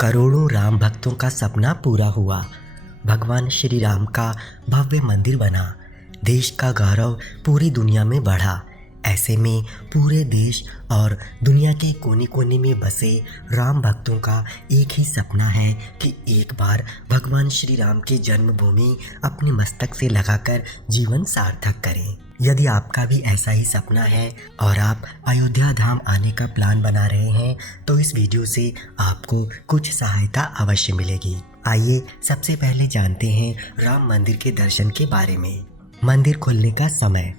करोड़ों राम भक्तों का सपना पूरा हुआ। भगवान श्री राम का भव्य मंदिर बना। देश का गौरव पूरी दुनिया में बढ़ा। ऐसे में पूरे देश और दुनिया के कोने कोने में बसे राम भक्तों का एक ही सपना है कि एक बार भगवान श्री राम की जन्मभूमि अपने मस्तक से लगाकर जीवन सार्थक करें। यदि आपका भी ऐसा ही सपना है और आप अयोध्या धाम आने का प्लान बना रहे हैं तो इस वीडियो से आपको कुछ सहायता अवश्य मिलेगी। आइए सबसे पहले जानते हैं राम मंदिर के दर्शन के बारे में। मंदिर खुलने का समय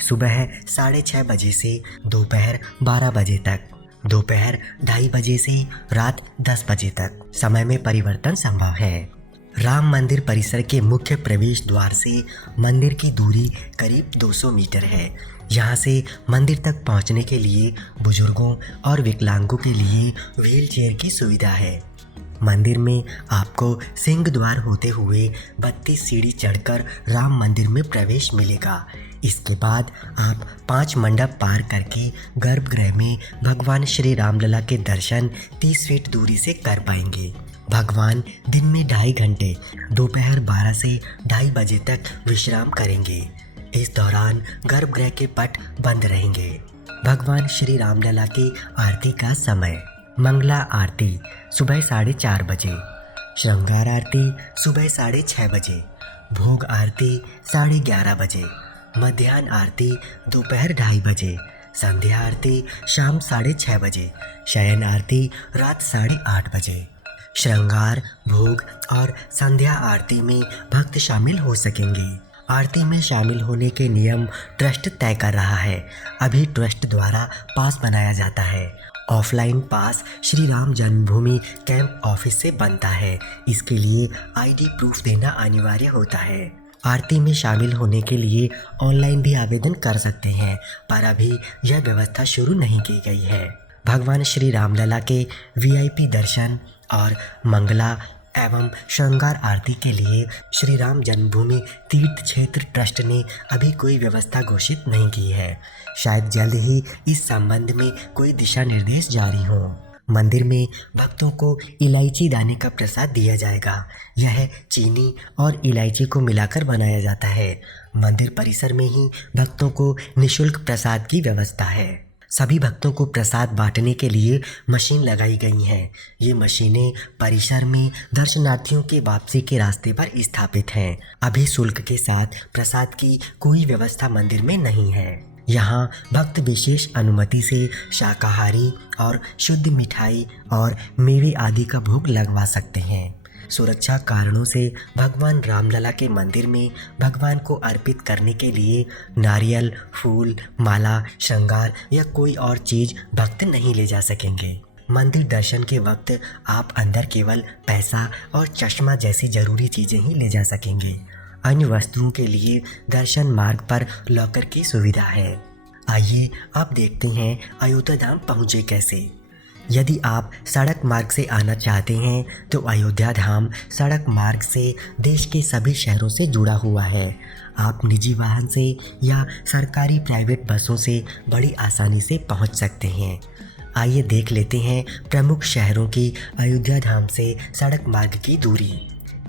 सुबह 6:30 बजे से दोपहर 12 बजे तक, दोपहर 2:30 बजे से रात 10 बजे तक समय में परिवर्तन संभव है। राम मंदिर परिसर के मुख्य प्रवेश द्वार से मंदिर की दूरी करीब 200 मीटर है। यहाँ से मंदिर तक पहुँचने के लिए बुजुर्गों और विकलांगों के लिए व्हील चेयर की सुविधा है। मंदिर में आपको सिंह द्वार होते हुए 32 सीढ़ी चढ़कर राम मंदिर में प्रवेश मिलेगा। इसके बाद आप 5 मंडप पार करके गर्भगृह में भगवान श्री रामलला के दर्शन 30 फीट दूरी से कर पाएंगे। भगवान दिन में 2.5 घंटे दोपहर 12 से 2:30 बजे तक विश्राम करेंगे। इस दौरान गर्भगृह के पट बंद रहेंगे। भगवान श्री रामलला की आरती का समय मंगला आरती सुबह 4:30 बजे, श्रृंगार आरती सुबह 6:30 बजे, भोग आरती 11:30 बजे, मध्याह्न आरती दोपहर 2:30 बजे, संध्या आरती शाम 6:30 बजे, शयन आरती रात 8:30 बजे। श्रृंगार, भोग और संध्या आरती में भक्त शामिल हो सकेंगे। आरती में शामिल होने के नियम ट्रस्ट तय कर रहा है। अभी ट्रस्ट द्वारा पास बनाया जाता है। ऑफलाइन पास श्री राम जन्मभूमि कैंप ऑफिस से बनता है। इसके लिए आईडी प्रूफ देना अनिवार्य होता है। आरती में शामिल होने के लिए ऑनलाइन भी आवेदन कर सकते हैं, पर अभी यह व्यवस्था शुरू नहीं की गई है। भगवान श्री रामलला के वीआईपी दर्शन और मंगला एवं श्रृंगार आरती के लिए श्री राम जन्मभूमि तीर्थ क्षेत्र ट्रस्ट ने अभी कोई व्यवस्था घोषित नहीं की है। शायद जल्द ही इस संबंध में कोई दिशा निर्देश जारी हो। मंदिर में भक्तों को इलायची दाने का प्रसाद दिया जाएगा। यह चीनी और इलायची को मिलाकर बनाया जाता है। मंदिर परिसर में ही भक्तों को निःशुल्क प्रसाद की व्यवस्था है। सभी भक्तों को प्रसाद बांटने के लिए मशीन लगाई गई हैं। ये मशीनें परिसर में दर्शनार्थियों के वापसी के रास्ते पर स्थापित हैं। अभी शुल्क के साथ प्रसाद की कोई व्यवस्था मंदिर में नहीं है। यहाँ भक्त विशेष अनुमति से शाकाहारी और शुद्ध मिठाई और मेवे आदि का भोग लगवा सकते हैं। सुरक्षा कारणों से भगवान रामलला के मंदिर में भगवान को अर्पित करने के लिए नारियल, फूल, माला, श्रृंगार या कोई और चीज भक्त नहीं ले जा सकेंगे। मंदिर दर्शन के वक्त आप अंदर केवल पैसा और चश्मा जैसी जरूरी चीजें ही ले जा सकेंगे। अन्य वस्तुओं के लिए दर्शन मार्ग पर लॉकर की सुविधा है। आइए अब देखते हैं अयोध्या धाम पहुँचे कैसे। यदि आप सड़क मार्ग से आना चाहते हैं तो अयोध्या धाम सड़क मार्ग से देश के सभी शहरों से जुड़ा हुआ है। आप निजी वाहन से या सरकारी प्राइवेट बसों से बड़ी आसानी से पहुंच सकते हैं। आइए देख लेते हैं प्रमुख शहरों की अयोध्या धाम से सड़क मार्ग की दूरी।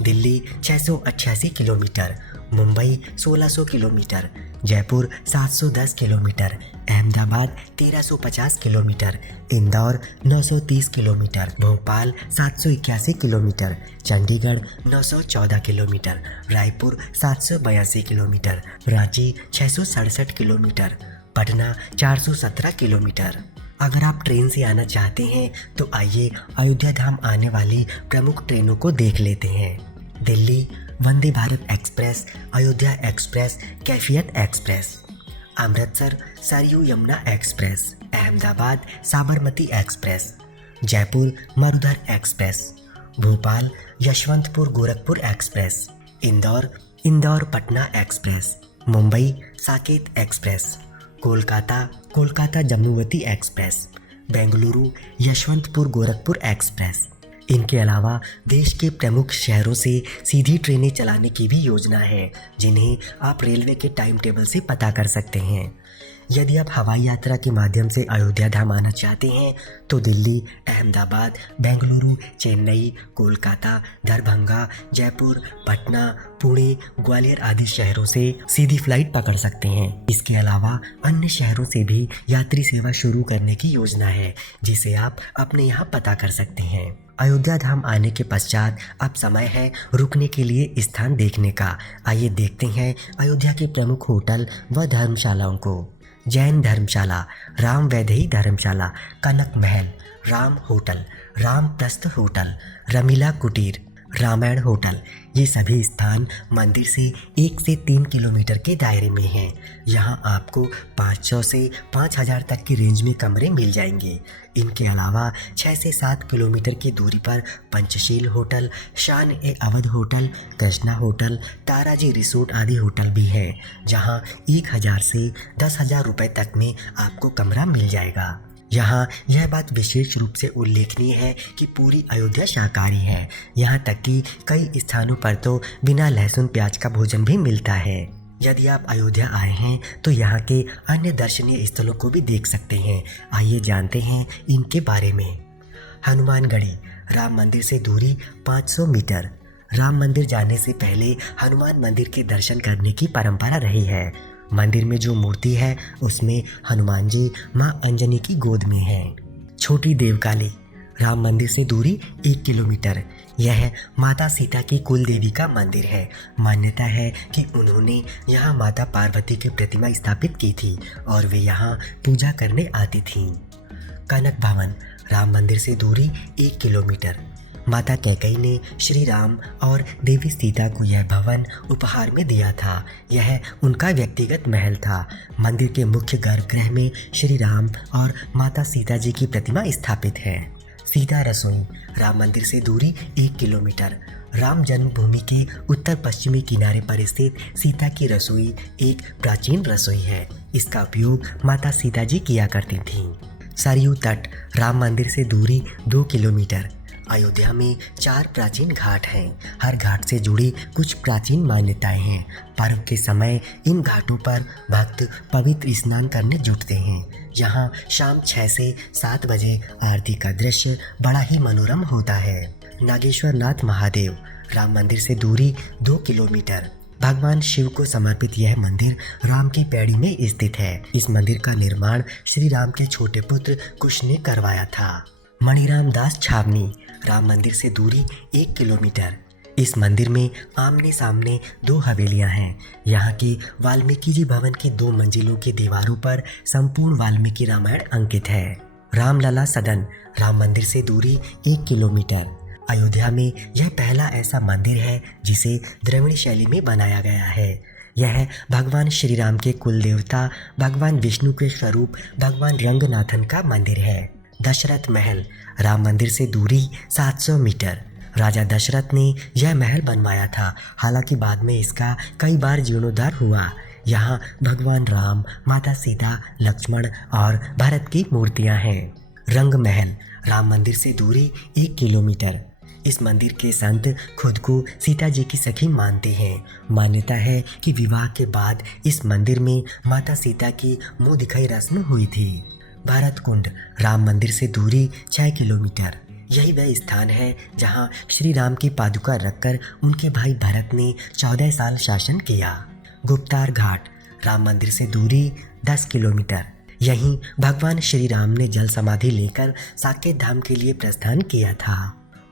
Delhi 688 kilometre, Mumbai 1600 kilometre, Jaipur 710 kilometre, Ahmedabad 1350 kilometre, Indore 930 kilometre, Bhopal 781 kilometre, Chandigarh 914 kilometre, Raipur 782 kilometre, Ranchi 667 kilometre, Patna 417 kilometre. अगर आप ट्रेन से आना चाहते हैं तो आइए अयोध्या धाम आने वाली प्रमुख ट्रेनों को देख लेते हैं। Delhi Vande Bharat express, Ayodhya express, Kaifiyat express, Amritsar Saryu Yamuna express, Ahmedabad Sabarmati express, Jaipur Marudhar express, Bhopal Yesvantpur Gorakhpur express, Indore Patna express, Mumbai Saket express, Kolkata Jammutawi express, Bengaluru Yesvantpur Gorakhpur express. इनके अलावा देश के प्रमुख शहरों से सीधी ट्रेनें चलाने की भी योजना है, जिन्हें आप रेलवे के टाइम टेबल से पता कर सकते हैं। यदि आप हवाई यात्रा के माध्यम से अयोध्या धाम आना चाहते हैं तो दिल्ली, अहमदाबाद, बेंगलुरु, चेन्नई, कोलकाता, दरभंगा, जयपुर, पटना, पुणे, ग्वालियर आदि शहरों से सीधी फ्लाइट पकड़ सकते हैं। इसके अलावा अन्य शहरों से भी यात्री सेवा शुरू करने की योजना है, जिसे आप अपने यहाँ पता कर सकते हैं। अयोध्या धाम आने के पश्चात अब समय है रुकने के लिए स्थान देखने का। आइए देखते हैं अयोध्या के प्रमुख होटल व धर्मशालाओं को। जैन धर्मशाला, राम वैदेही धर्मशाला, कनक महल, राम होटल, राम प्रस्थ होटल, रमीला कुटीर, रामायण होटल, ये सभी स्थान मंदिर से 1 से 3 किलोमीटर के दायरे में हैं। यहाँ आपको 500 से 5000 तक की रेंज में कमरे मिल जाएंगे। इनके अलावा 6 से 7 किलोमीटर की दूरी पर Panchsheel hotel, Shan-e-Awadh hotel, Krishna hotel, Taraji resort आदि होटल भी हैं, जहाँ 1000 से 10,000 रुपये तक में आपको कमरा मिल जाएगा। यहाँ यह बात विशेष रूप से उल्लेखनीय है कि पूरी अयोध्या शाकाहारी है। यहाँ तक कि कई स्थानों पर तो बिना लहसुन प्याज का भोजन भी मिलता है। यदि आप अयोध्या आए हैं तो यहाँ के अन्य दर्शनीय स्थलों को भी देख सकते हैं। आइए जानते हैं इनके बारे में। हनुमानगढ़ी, राम मंदिर से दूरी 500 मीटर। राम मंदिर जाने से पहले हनुमान मंदिर के दर्शन करने की परंपरा रही है। मंदिर में जो मूर्ति है उसमें हनुमान जी माँ अंजनी की गोद में है। छोटी देवकाली, राम मंदिर से दूरी 1 किलोमीटर। यह माता सीता की कुल देवी का मंदिर है। मान्यता है कि उन्होंने यहाँ माता पार्वती की प्रतिमा स्थापित की थी और वे यहाँ पूजा करने आती थीं। कनक भवन, राम मंदिर से दूरी 1 किलोमीटर। माता कैकेयी ने श्री राम और देवी सीता को यह भवन उपहार में दिया था। यह उनका व्यक्तिगत महल था। मंदिर के मुख्य गर्भगृह में श्री राम और माता सीता जी की प्रतिमा स्थापित है। सीता रसोई, राम मंदिर से दूरी 1 किलोमीटर। राम जन्मभूमि के उत्तर पश्चिमी किनारे पर स्थित सीता की रसोई एक प्राचीन रसोई है। इसका उपयोग माता सीता जी किया करती थीं। सरयू तट, राम मंदिर से दूरी 2 किलोमीटर। अयोध्या में 4 प्राचीन घाट हैं। हर घाट से जुड़ी कुछ प्राचीन मान्यताएं हैं। पर्व के समय इन घाटों पर भक्त पवित्र स्नान करने जुटते हैं। यहाँ शाम 6 से 7 बजे आरती का दृश्य बड़ा ही मनोरम होता है। नागेश्वर नाथ महादेव, राम मंदिर से दूरी 2 किलोमीटर। भगवान शिव को समर्पित यह मंदिर राम की पैड़ी में स्थित है। इस मंदिर का निर्माण श्री राम के छोटे पुत्र कुश ने करवाया था। मणिराम दास छावनी, राम मंदिर से दूरी 1 किलोमीटर। इस मंदिर में आमने सामने 2 हवेलियां हैं। यहाँ के वाल्मीकि जी भवन की 2 मंजिलों की दीवारों पर संपूर्ण वाल्मीकि रामायण अंकित है। रामलला सदन, राम मंदिर से दूरी 1 किलोमीटर। अयोध्या में यह पहला ऐसा मंदिर है जिसे द्रविड़ शैली में बनाया गया है। यह भगवान श्री राम के कुल देवता भगवान विष्णु के स्वरूप भगवान रंगनाथन का मंदिर है। दशरथ महल, राम मंदिर से दूरी 700 मीटर। राजा दशरथ ने यह महल बनवाया था। हालांकि बाद में इसका कई बार जीर्णोद्धार हुआ। यहाँ भगवान राम, माता सीता, लक्ष्मण और भरत की मूर्तियाँ हैं। रंग महल, राम मंदिर से दूरी 1 किलोमीटर। इस मंदिर के संत खुद को सीता जी की सखी मानते हैं। मान्यता है कि विवाह के बाद इस मंदिर में माता सीता की मुंह दिखाई रस्म हुई थी। भरत कुंड, राम मंदिर से दूरी 6 किलोमीटर। यही वह स्थान है जहां श्री राम की पादुका रखकर उनके भाई भरत ने 14 साल शासन किया। गुप्तार घाट, राम मंदिर से दूरी 10 किलोमीटर। यहीं भगवान श्री राम ने जल समाधि लेकर साकेत धाम के लिए प्रस्थान किया था।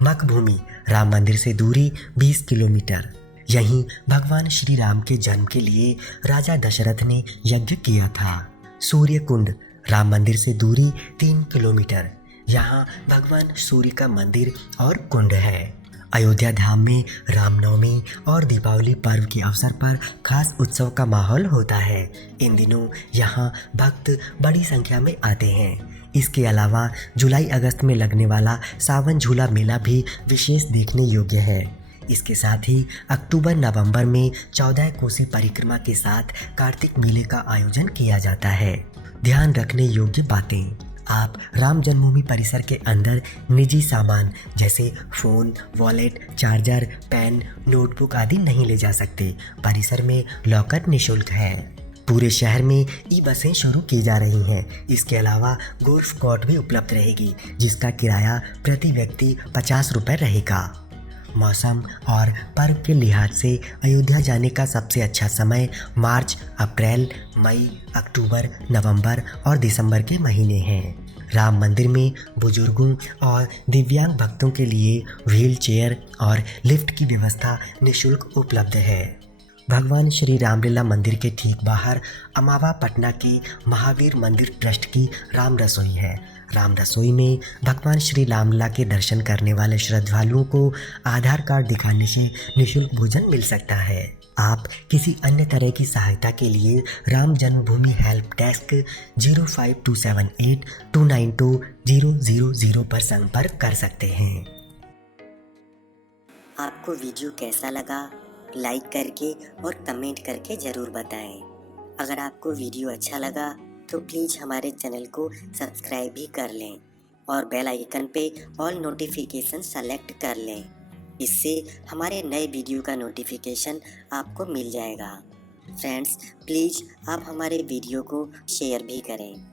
मखभूमि, राम मंदिर से दूरी 20 किलोमीटर। यहीं भगवान श्री राम के जन्म के लिए राजा दशरथ ने यज्ञ किया था। सूर्य कुंड, राम मंदिर से दूरी 3 किलोमीटर। यहाँ भगवान सूर्य का मंदिर और कुंड है। अयोध्या धाम में रामनवमी और दीपावली पर्व के अवसर पर खास उत्सव का माहौल होता है। इन दिनों यहाँ भक्त बड़ी संख्या में आते हैं। इसके अलावा जुलाई अगस्त में लगने वाला सावन झूला मेला भी विशेष देखने योग्य है। इसके साथ ही अक्टूबर नवंबर में 14 कोसी परिक्रमा के साथ कार्तिक मेले का आयोजन किया जाता है। ध्यान रखने योग्य बातें, आप राम जन्मभूमि परिसर के अंदर निजी सामान जैसे phone, wallet, charger, pen, notebook आदि नहीं ले जा सकते। परिसर में लॉकर निःशुल्क है। पूरे शहर में ई बसें शुरू की जा रही हैं। इसके अलावा गोल्फ कोर्ट भी उपलब्ध रहेगी, जिसका किराया प्रति व्यक्ति 50 रुपये रहेगा। मौसम और पर्व के लिहाज से अयोध्या जाने का सबसे अच्छा समय मार्च, अप्रैल, मई, अक्टूबर, नवंबर और दिसंबर के महीने हैं। राम मंदिर में बुजुर्गों और दिव्यांग भक्तों के लिए व्हील चेयर और लिफ्ट की व्यवस्था निःशुल्क उपलब्ध है। भगवान श्री रामलीला मंदिर के ठीक बाहर अमावा पटना के महावीर मंदिर ट्रस्ट की राम रसोई है। राम रसोई में भगवान श्री रामलीला के दर्शन करने वाले श्रद्धालुओं को आधार कार्ड दिखाने से निःशुल्क भोजन मिल सकता है। आप किसी अन्य तरह की सहायता के लिए राम जन्मभूमि हेल्प डेस्क 052782920000 पर संपर्क कर सकते हैं। आपको वीडियो कैसा लगा लाइक करके और कमेंट करके ज़रूर बताएं। अगर आपको वीडियो अच्छा लगा तो प्लीज़ हमारे चैनल को सब्सक्राइब भी कर लें और बेल आइकन पे ऑल नोटिफिकेशन सेलेक्ट कर लें। इससे हमारे नए वीडियो का नोटिफिकेशन आपको मिल जाएगा। फ्रेंड्स, प्लीज़ आप हमारे वीडियो को शेयर भी करें।